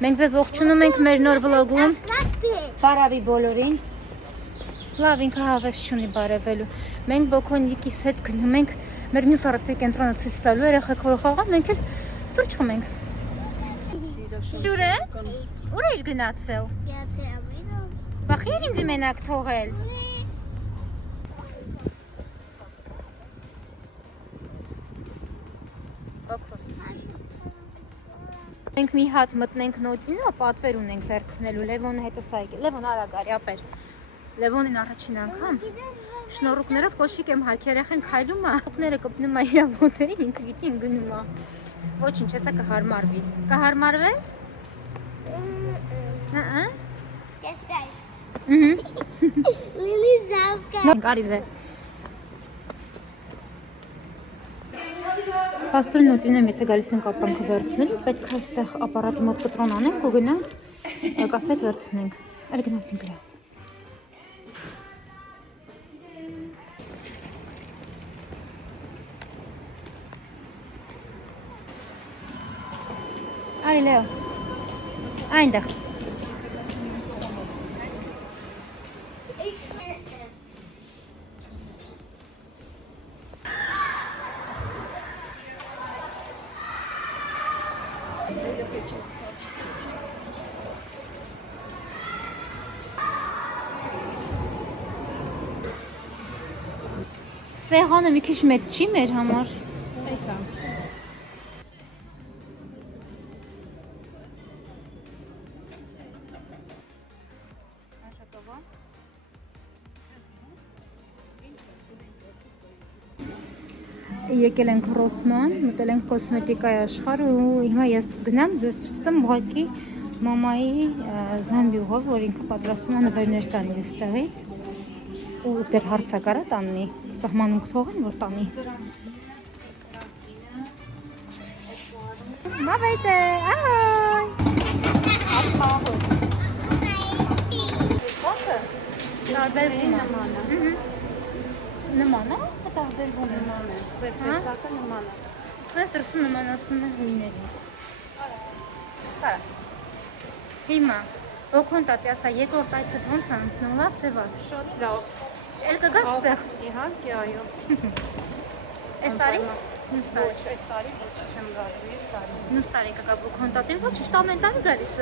Մենք ձեզ ողջունում ենք մեր նոր վլոգում։ Բարավի բոլորին։ Լավ ինքը հավես չունի բարևելու։ Մենք Բոքոնիկիս հետ գնում ենք մեր մյուս առևտրի կենտրոնը ցույց տալու երեխեք որ խաղա, մենք էլ սուրճ խմենք։ Սուրեն, ուր էր գնացել։ Բախի էր ինձ մենակ թողել։ Մենք մի հատ մտնենք նոթինը, պատվեր ունենք վերցնելու Լևոնը հետս այգի։ Լևոն արագ արի ապեր։ Լևոնին առաջին անգամ շնորհուկներով կոշիկ եմ հագ երեխեն քայլում է, հուկները կպնում է իր ոտերին, ինքը գիտի գնում է։ Ոչինչ, հեսա կհարմարվի։ Կհարմարվես։ Լիլի զավկա։ Գարի դե։ Պաստորին նոթինը եթե գալիս ենք ապրանքը վերցնել, պետք է այստեղ ապարատի մոտ կտրոն անենք ու գնանք կասետ վերցնենք։ Այլ գնացինք լավ։ Արի Լեո։ Այնտեղ։ Սեղանը մի քիչ մեծ չի մեր համար։ Եկել ենք Ռոսման, մտել ենք կոսմետիկայի աշխարհ ու հիմա ես գնամ ձեզ ցույց տամ ուղղակի մամայի զամբյուղով, որ ինքը պատրաստում է նվերներ տանի այստեղից ու դեռ հարցակարա տանի, սահմանունք թողին որ տանի։ Մավայտե, այ։ Ասպահո։ Տարբերվում է։ Նման է, տարբերվում է։ Սեփեսակը նման է։ Սպես դրսում նմանացնում է հույներին։ Կարա։ Հիմա Օքոն տատի ասա երկրորդ այցդ ոնց անցնում, լավ թե վատ։ Շատ լավ։ Էլ կգաս ստեղ։ Իհարկե, այո։ Այս տարի։ Մյուս տարի։ Ոչ, այս տարի ոչ չեմ գալու, այս տարի։ Մյուս տարի կգա Օքոն տատին, ոչ, իշտ ամեն տարի գալիս է։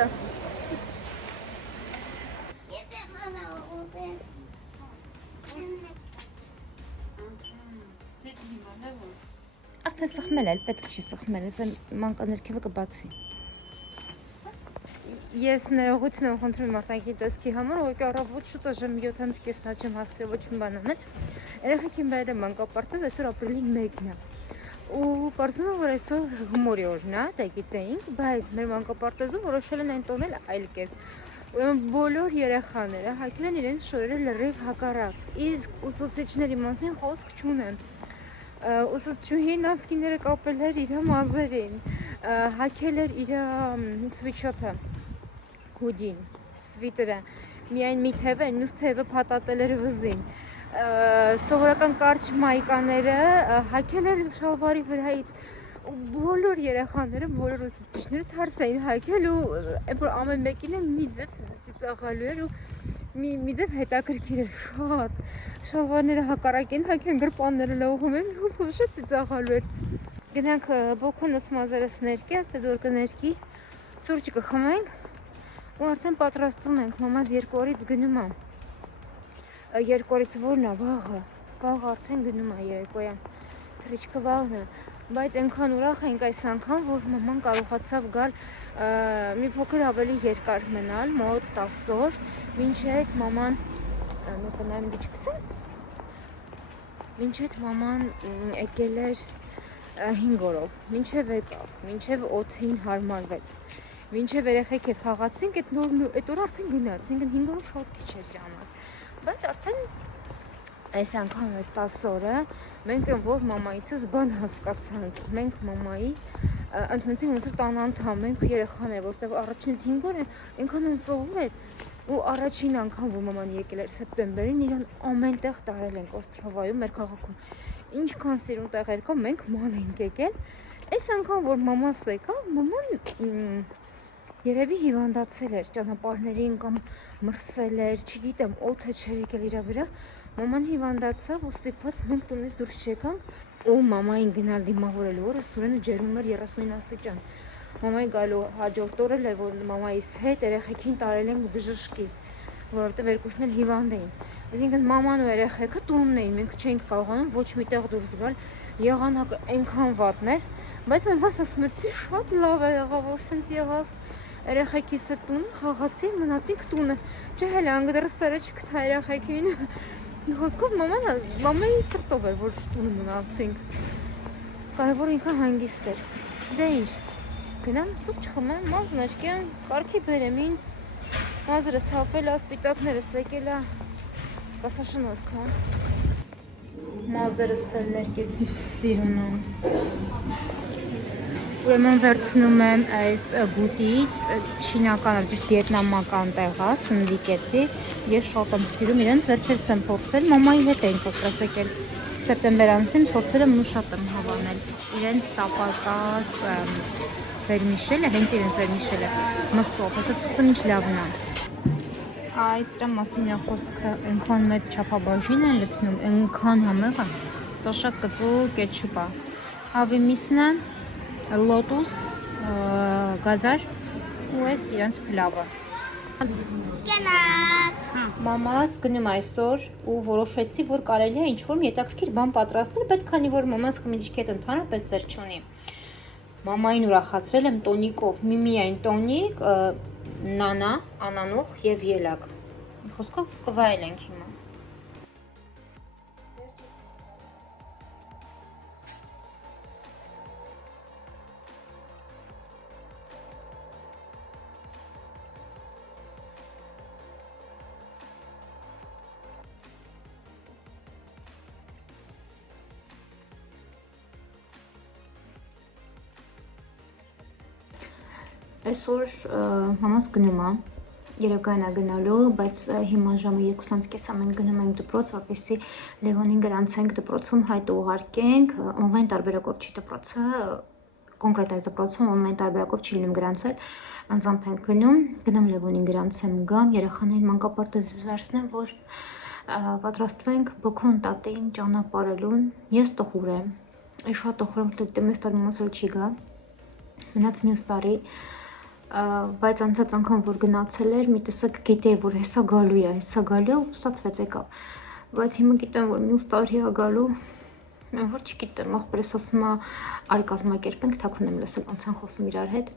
Ես եմ անավոտ։ Արդեն սխմել էլ, պետք չի սխմել, ես մանկաներքևը կբացի։ Ես ներողություն եմ խնդրում արտանքի տեսքի համար, ուղղակի առավոտ շուտ ժամ 7:30 չեմ հասցրել ոչ մի բան անել։ Երեխեքին բերել եմ մանկապարտեզ, այսօր ապրիլի 1-ն է։ Ու պարզվում է, որ այսօր հումորի օրն է, դա գիտեինք, բայց մեր մանկապարտեզում որոշել են այն տոնել այլ կերպ։ Ուրեմն բոլոր երեխաները հագել են իրենց շորերը լրիվ հակառակ, իսկ ուսուցիչների մասին խոսք չունեմ։ Ուսուցչուհին ասկիները կապել էր իր մազերին, հագել էր իր սվիչոթը, հուդին, սվիտերը, միայն մի թևը, մյուս թևը փաթաթել էր վզին, սովորական կարճ մայկաները հագել էր շալվարի վրայից, բոլոր երեխաները, բոլոր ուսուցիչները թարս էին հագել ու որ ամեն մեկին մի ձև ծիծաղալու էր ու մի ձև հետաքրքիր էր շատ, շալվարները հակառակ են հագեն, գրպանները լողում են, հուսով շատ ծիծաղալու էր։ Գնանք Բոքոնս մազերս ներկի, ասեց որ կներկի, սուրճ կխմենք ու արդեն պատրաստում ենք, մամաս 2 օրից գնում է։ 2 օրից որն է, վաղը արդեն գնում է երեկոյան, թրիչքը վաղն է, բայց այնքան ուրախ ենք այս անգամ, որ մաման կարողացավ գալ մի փոքր ավելի երկար մնալ, մոտ 10 օր, մինչև մաման մինչև մաման եկել էր 5 օրով, մինչև եկավ, մինչև օդին հարմարվեց, մինչև երեխեք հետ խաղացինք, այդ օր արդեն գնաց, 5 օրով շատ քիչ էր դրա համար, բայց արդեն այս անգամ այս 10 օրը մենք որ մամայիցս բան հասկացանք, մենք մամայի ընդունեցինք ոնց որ տան անդամ, մենք երեխաներ, որտեղ առաջին 5 օրը այնքան անսովոր էր ու առաջին անգամ որ մաման եկել էր սեպտեմբերին, իրան ամեն տեղ տարել ենք Օստրովայում, մեր քաղաքում, ինչքան սիրուն տեղեր կա, մենք ման ենք եկել, այս անգամ որ մամաս եկավ, մաման Երևի հիվանդացել էր ճանապարհներին կամ մրսել էր, չգիտեմ, օդը չէր եկել իր վրա։ Մաման հիվանդացավ ու ստիպված մենք տունից դուրս չեկանք ու մամային գնալ դիմավորելու օրը Սուրենը ջերմում էր 39 աստիճան։ Մամայի գալու հաջորդ օրը Լևոն մամայիս հետ երեխեքին տարել ենք բժշկի, որովհետև երկուսն էլ հիվանդ էին։ Այսինքն մաման ու երեխեքը տունն էին, մենք չէինք կարողանում ոչ միտեղ դուրս գալ։ Եղանակը այնքան վատն էր, բայց մամաս ասում է՝ շատ լավ է եղավ, որ սենց եղավ։ Երեխեքիս հետ տունը խաղացին, մնացինք տունը։ Չէ՞ անգդրը սերը չգտա երեխեքին։ Խոսքով մամայի սրտով էր, որ տունը մնացինք։ Կարևորը ինքը հանգիստ էր։ Դե ինչ, գնամ սուրճ խմեմ, մազներ կյան, կարգի բերեմ ինձ։ Մազերս թափել է, սպիտակներս եկել է։ Կասաշնորհք, մազերս էլ ներկեցին սիրուն են։ Ուրեմն վերցնում եմ այս գուտից, չինական, վիետնամական տեղա, սնդիկետի, ես շատ եմ սիրում իրենց, վերջերս եմ փորձել, մամայի հետ էինք փոքրս եկել, սեպտեմբեր ամսին փորձել եմ ու շատ եմ հավանել, իրենց տապակած վերմիշելը, հենց իրենց վերմիշելը, մստով, ասացուցտում ինչ լավն է։ Այս դրա մասին է խոսքը, այնքան մեծ չափաբաժին են լցնում, այնքան համեղ է, սա շատ կծու կետչուպ է, հավի միսն է, լոտուս, գազար ու այս իրենց փլավը։ Մամաս գնում այսօր ու որոշեցի, որ կարելի է ինչ-որ հետաքրքիր բան պատրաստել, բայց քանի որ մամաս խմիչքի հետ ընդհանրապես սեր չունի։ Մամային ուրախացրել եմ տոնիկով, միայն տոնիկ, նանա, անանուխ և ելակ։ Խոսքով կվայել ենք հիմա։ Այսօր մամաս գնում է, երեկոյան է գնալու, բայց հիմա ժամը 2:30 մենք գնում ենք դպրոց, որպեսզի Լևոնին գրանցենք դպրոցում, հայտ ուղարկենք, օնլայն տարբերակով չի դպրոցը, կոնկրետ այս դպրոցում օնլայն տարբերակով չի լինում գրանցել, անձամբ ենք գնում Լևոնին գրանցեմ գամ, երեխաներին մանկապարտեզ վերցնեմ, որ պատրաստվենք բոքոն տատին ճանապարհելուն, ես տխուր եմ, շատ տխուր եմ, որտեղ մեծ տարի մամաս էլ չի գա, մնաց մյուս տարի, բայց անցած անգամ որ գնացել էր, մի տեսակ գիտեի, որ հեսա գալու է, ու ստացվեց եկավ, բայց հիմա գիտեմ, որ մյուս տարի է գալու, որ չգիտեմ, աղբերս ասում է, արի կազմակերպենք, թաքուն եմ լսել, ոնց են խոսում իրար հետ,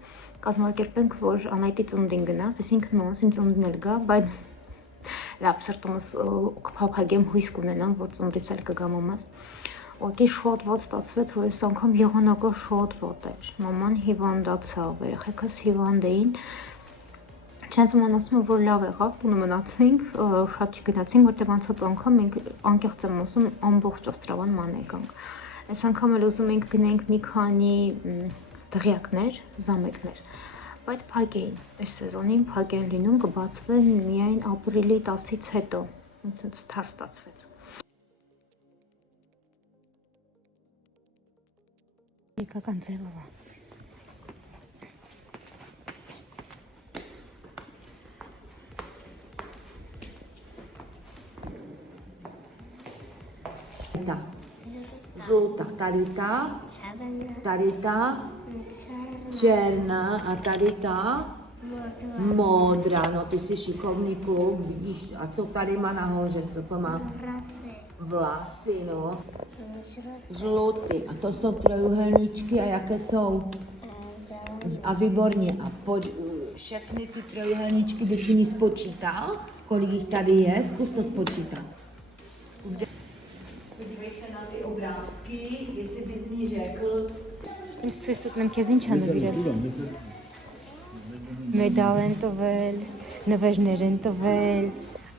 կազմակերպենք, որ Անայտի ծնունդին գնաս, այսինքն մամաս իմ ծնունդին էլ գա, բայց լավ սրտումս կփափագեմ, հույս կունենամ, որ ծնունդից էլ կգա մամաս, ուղղակի շատ վատ ստացվեց, որ այս անգամ եղանակը շատ վատ էր, մաման հիվանդացավ, երեխեքս հիվանդ էին, չենց ման ասում եմ, որ լավ եղավ, տունը մնացինք, շատ չգնացինք, որտեղ անցած անգամ մենք անկեղծ եմ ասում, ամբողջ Օստրավան ման եկանք, այս անգամ էլ ուզում ենք գնենք մի քանի դղյակներ, զամեկներ, բայց փակ էին, այս սեզոնին փակ են լինում, կբացվեն միայն ապրիլի 10-ից հետո, այնպես թար ստացվեց։ Եկական ձևով է։ Желтая, тарита, черная, а тарита modrá, no ty jsi šikovný kluk, vidíš, a co tady má nahoře, co to má? Vlasy, no. Žlutý, a to jsou trojuhelníčky, a jaké jsou? A výborně, a všechny ty trojuhelníčky by si mi spočítal, kolik jich tady je, zkus to spočítat. Podívej se na ty obrázky, jestli bys mi řekl. Ես ցույց տուտնեմ քեզ ինչ ա նվիրել։ Մեդալ են տվել, նվերներ են տվել,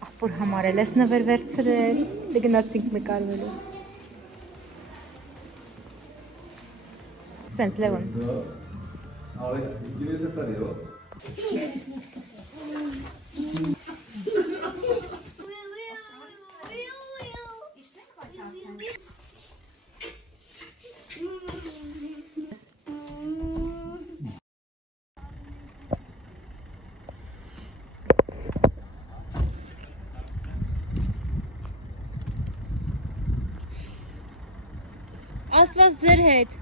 աղբոր համար էլ ես նվեր վերցրել, դե գնացինք նկարվելու։ Սենց Լևոն։ Ale dívej se tady, jo? Աստված ձեր հետ։